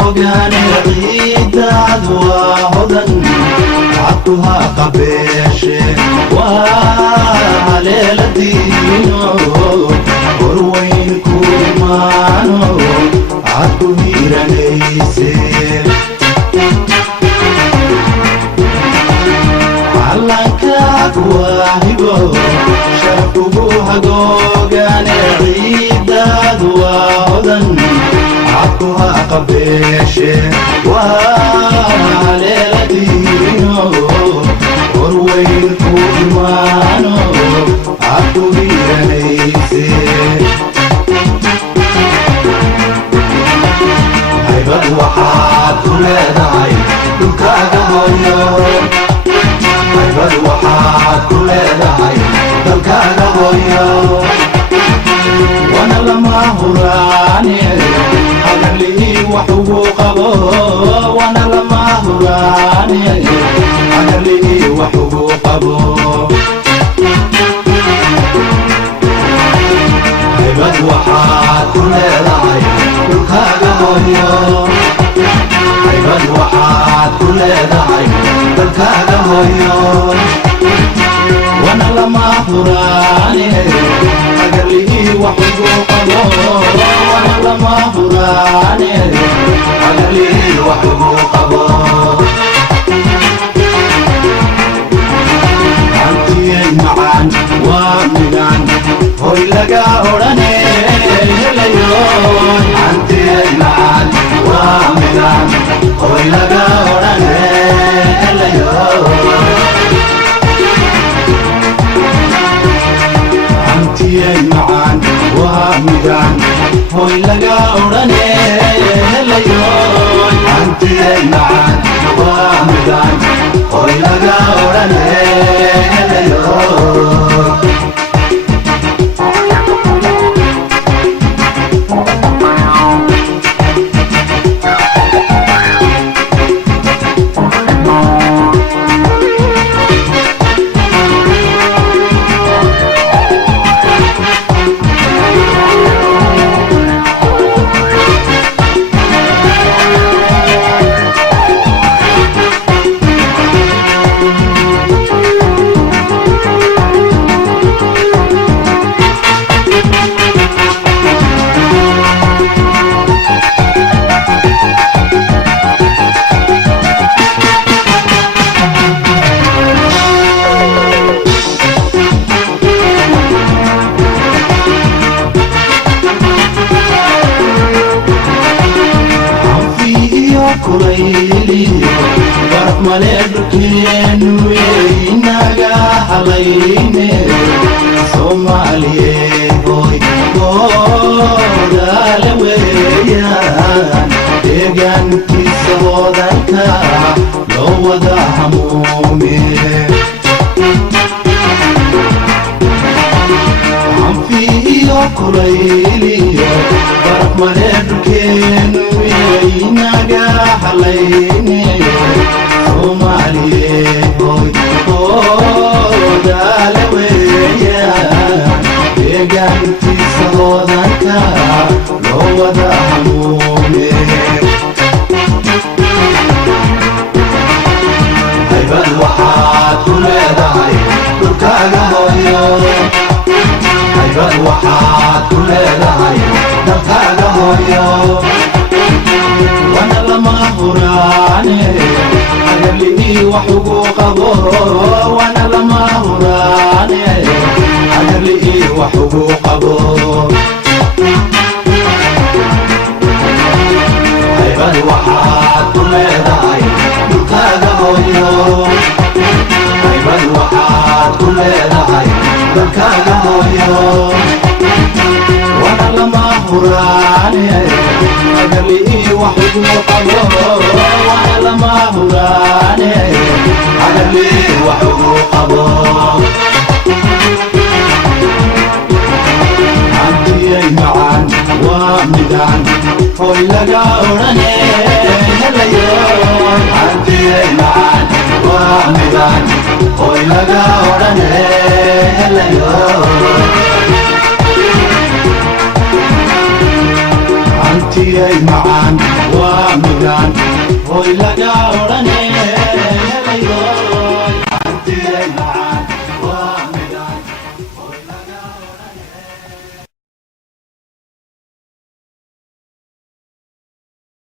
googaane ciidaad waa hodan cabkuha qabeeshe waa haleeladiino horweyn ku imaano cabku hiiranayse calankaag waa hibo sharafkugu hagoogaane ciidaad waa hodan cabkuha qabeeshe waa haleeladiino horweyn ku imaano cabku hiiranayse haybad waxaad ku leedahay dhulkaaga hooyo haybad waxaad ku leedahay dalkaaga hooyo wana lama huraane hagarlihii wax ugu qabo wana lama huraane hagarlihii wax ugu qabo haybad waxaad ku leedahay dhulkaaga hooyo haybad waxaad ku leedahay dalkaaga hooyo wana lama huraane hagarlihii wax ugu qabo wana lama huraane hagarlihii wax ugu qabo hantiyay macaan waa midaan hoy laga odhane helayo hantiyay macaan waa midaan hoy laga odhane helayo hantiyay macaan waa midaan hoy laga odhane helayo hantiyay macaan waa midaan hoy laga odhane helayo kulayliyo baraf male dhulkeenu inaga halayne Soomaaliye hoy goodale weeyaan deegaankiisa hodanka loo wada hamuume anfiyo kulayliyo baraf male dhulkeenu inaga halayne Soomaaliye hoy goodale weeyaan deegaankiisa hodanka loo wada hamuume haybad waxaad ku leedahay dhulkaaga hooyo haybad waxaad ku leedahay dalkaaga hooyo wana lama huraane hagarlihii wax ugu qabo wana lama huraane hagarlihii wax ugu qabo haybad waxaad ku leedahay dhulkaaga hooyo haybad waxaad ku leedahay dalkaaga hooyo wana lama huraane hagarlihii wax ugu qabo wana lama huraane hagarlihii wax ugu qabo hantiyay macaan waa midaan hoy laga odhane helayo hantiyay macaan waa midaan hoy laga odhane helayo حدي معان ومدان هوي لقى ورني